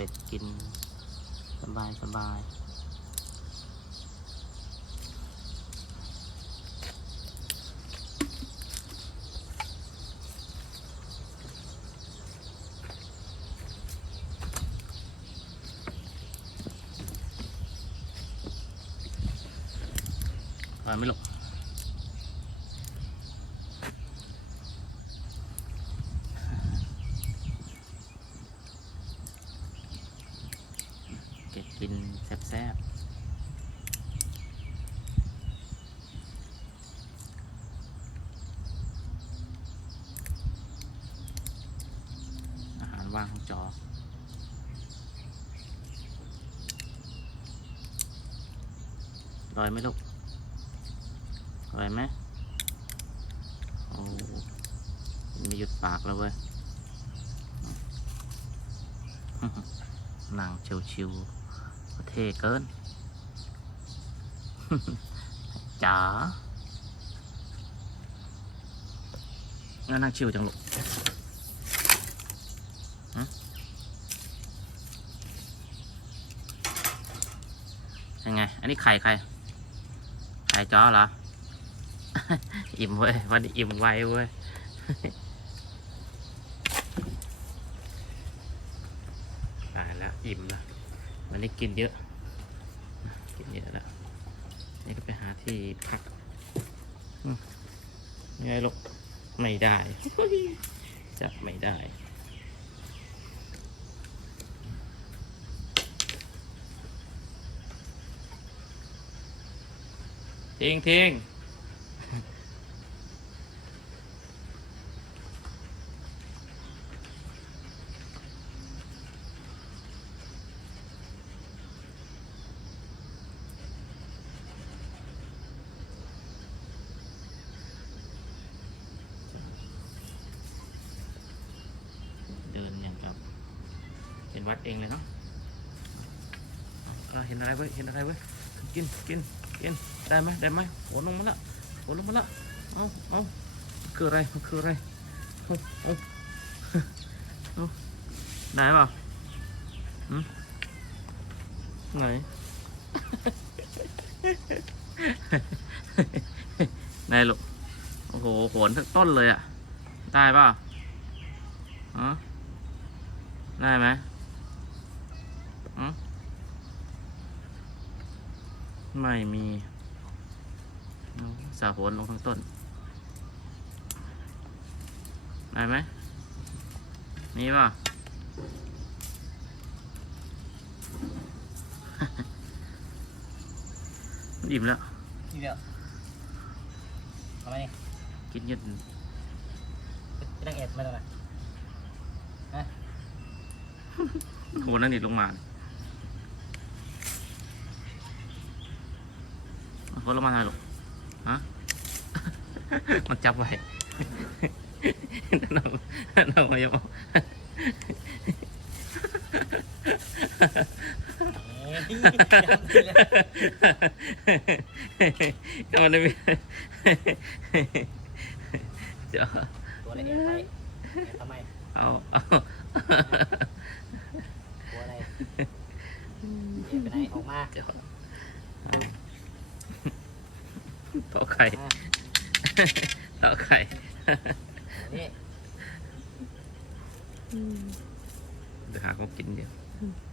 ร็จกินสบายสบายอร่อยไหม่ลูก เก็บแซ่บอาหารว่างของจออร่อยไหมลูกอร่อยไหมโอ้มีหยุดปากแล้วเว้ยนั่งชิ วๆเท่เกินจ๋าแล้วนั่งชิวจังลูกหึยังไง อันนี้ไข่ใคร ไข่จ้อเหรอ อิ่มเว้ย วันนี้อิ่มไวเว้ย ตายแล้ว อิ่มแล้ววันนี้กินเยอะ กินเยอะแล้วนี่ก็ไปหาที่พักอืมยังไงลูกไม่ได้จับไม่ได้ทิ้งทิ้งเดินอย่างกับเห็นวัดเองเลยเนาะเห็นอะไรเว้ย เห็นอะไรเว้ย กิน กิน กิน ได้ไหมได้ไหมโหนลงมาละโหนลงมาละ เอาเอาคืออะไรคืออะไรเอาเอาเอาได้เปล่าหืมไหนได้ลูก โอ้โหโหนทั้งต้นเลยอะได้เปล่าฮะได้ไหม ไม่มีเอาสาโหนลงทั้งต้นได้ไหมมีเปล่ามันอิ่มแล้วทีเดียวทำไมนี่กินเยอะไปนั่งเอ็ดไม่ต้องนะโหนั่นดิลงมา เอาโหลงมาทำไมลูกฮะ มันจับไว้นั่นเอานั่เอามาอย่าบอกก็มันไม่มีเดี๋ยวตัวอะไรเอ็ดไปทำไมเอาเอาตัวอะไรเอ็ดไปไหนออกมา เดี๋ยวต่อไข่มาต่อไข่ นี่ เดี๋ยวหาของกินเดี๋ยวเ